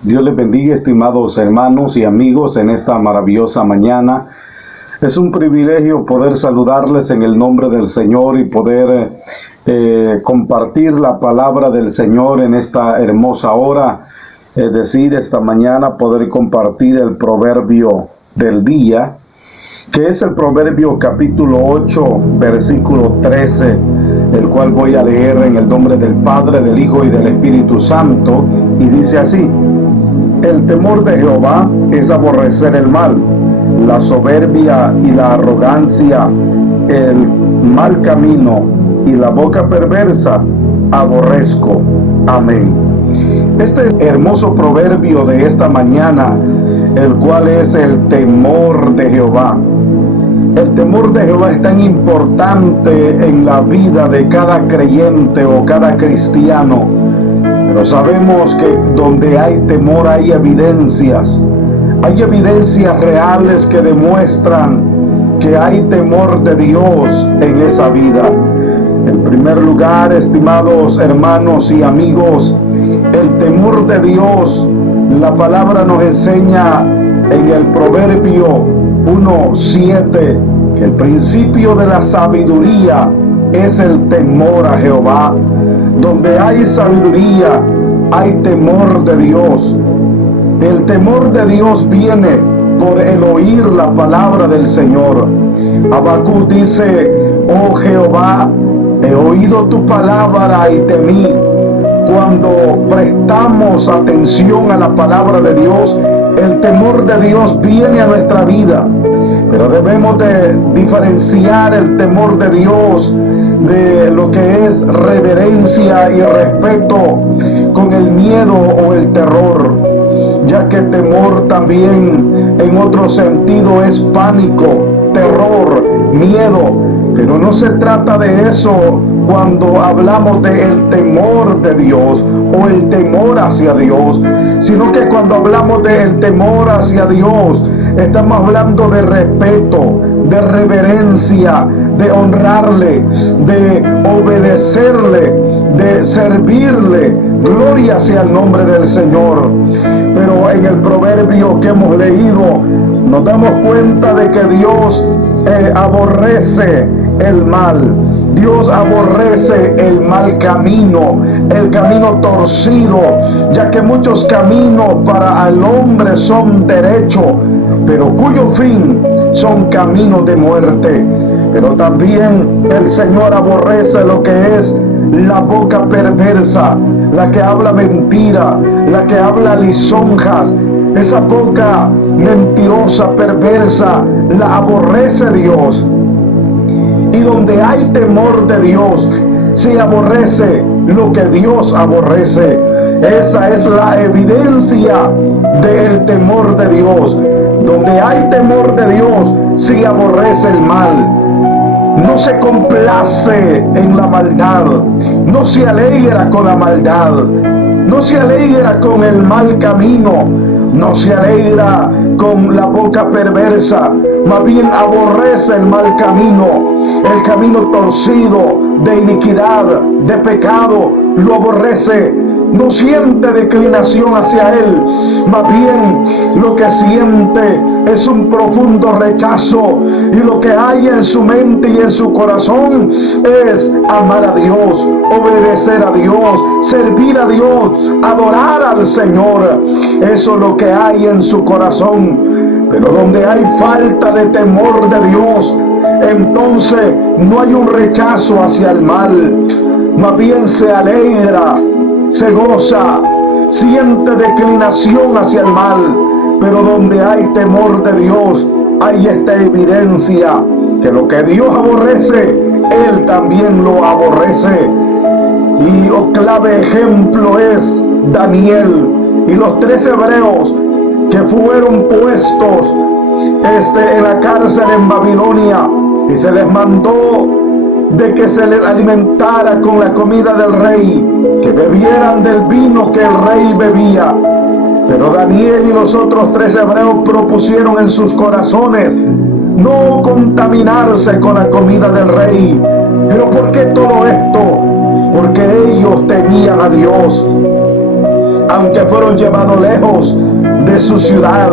Dios les bendiga, estimados hermanos y amigos, en esta maravillosa mañana. Es un privilegio poder saludarles en el nombre del Señor y poder compartir la palabra del Señor en esta hermosa hora. Es decir, esta mañana poder compartir el proverbio del día, que es el Proverbio capítulo 8, versículo 13, el cual voy a leer en el nombre del Padre, del Hijo y del Espíritu Santo, y dice así: el temor de Jehová es aborrecer el mal, la soberbia y la arrogancia, el mal camino y la boca perversa aborrezco. Amén. Este hermoso proverbio de esta mañana, el cual es el temor de Jehová. El temor de Jehová es tan importante en la vida de cada creyente o cada cristiano. Pero sabemos que donde hay temor hay evidencias reales que demuestran que hay temor de Dios en esa vida. En primer lugar, estimados hermanos y amigos, el temor de Dios, la palabra nos enseña en el Proverbio 1:7 que el principio de la sabiduría es el temor a Jehová. Donde hay sabiduría, hay temor de Dios. El temor de Dios viene por el oír la palabra del Señor. Habacuc dice: oh Jehová, he oído tu palabra y temí. Cuando prestamos atención a la palabra de Dios, el temor de Dios viene a nuestra vida. Pero debemos de diferenciar el temor de Dios de lo que es reverencia y respeto con el miedo o el terror, ya que temor también en otro sentido es pánico, terror, miedo. Pero no se trata de eso cuando hablamos del temor de Dios o el temor hacia Dios, sino que cuando hablamos del temor hacia Dios, estamos hablando de respeto, de reverencia, de honrarle, de obedecerle, de servirle. Gloria sea el nombre del Señor. Pero en el proverbio que hemos leído, nos damos cuenta de que Dios aborrece el mal. Dios aborrece el mal camino, el camino torcido, ya que muchos caminos para el hombre son derechos, pero cuyo fin son caminos de muerte. Pero también el Señor aborrece lo que es la boca perversa, la que habla mentira, la que habla lisonjas. Esa boca mentirosa, perversa, la aborrece Dios. Y donde hay temor de Dios, se aborrece lo que Dios aborrece. Esa es la evidencia del temor de Dios. Donde hay temor de Dios, se aborrece el mal. No se complace en la maldad, no se alegra con la maldad, no se alegra con el mal camino, no se alegra con la boca perversa, más bien aborrece el mal camino, el camino torcido de iniquidad, de pecado, lo aborrece. No siente declinación hacia él, más bien lo que siente es un profundo rechazo, y lo que hay en su mente y en su corazón es amar a Dios, obedecer a Dios, servir a Dios, adorar al Señor. Eso es lo que hay en su corazón. Pero donde hay falta de temor de Dios, entonces no hay un rechazo hacia el mal, más bien se alegra, se goza, siente declinación hacia el mal. Pero donde hay temor de Dios, hay esta evidencia que lo que Dios aborrece, Él también lo aborrece. Y el clave ejemplo es Daniel y los 3 hebreos que fueron puestos en la cárcel en Babilonia, y se les mandó de que se les alimentara con la comida del rey, que bebieran del vino que el rey bebía. Pero Daniel y los otros 3 hebreos propusieron en sus corazones no contaminarse con la comida del rey. ¿Pero por qué todo esto? Porque ellos temían a Dios. aunque fueron llevados lejos de su ciudad,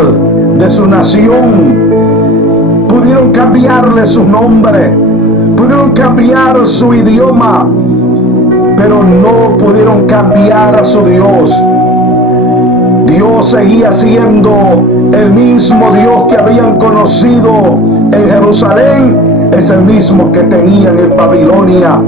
de su nación, pudieron cambiarle su nombre, pudieron cambiar su idioma, pero no pudieron cambiar a su Dios. Dios seguía siendo el mismo Dios que habían conocido en Jerusalén, es el mismo que tenían en Babilonia,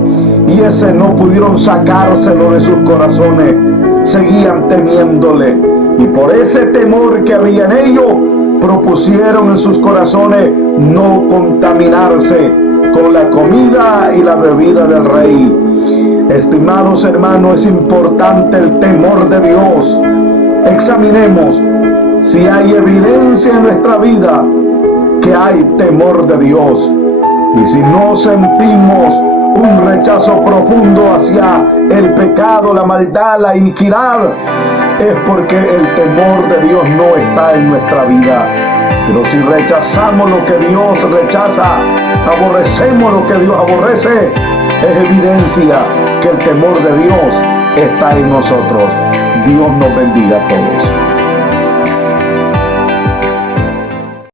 y ese no pudieron sacárselo de sus corazones. Seguían temiéndole, y por ese temor que había en ellos, propusieron en sus corazones no contaminarse con la comida y la bebida del rey. Estimados hermanos, es importante el temor de Dios. Examinemos si hay evidencia en nuestra vida que hay temor de Dios. Y si no sentimos un rechazo profundo hacia el pecado, la maldad, la iniquidad, es porque el temor de Dios no está en nuestra vida. Pero si rechazamos lo que Dios rechaza, aborrecemos lo que Dios aborrece, es evidencia que el temor de Dios está en nosotros. Dios nos bendiga a todos.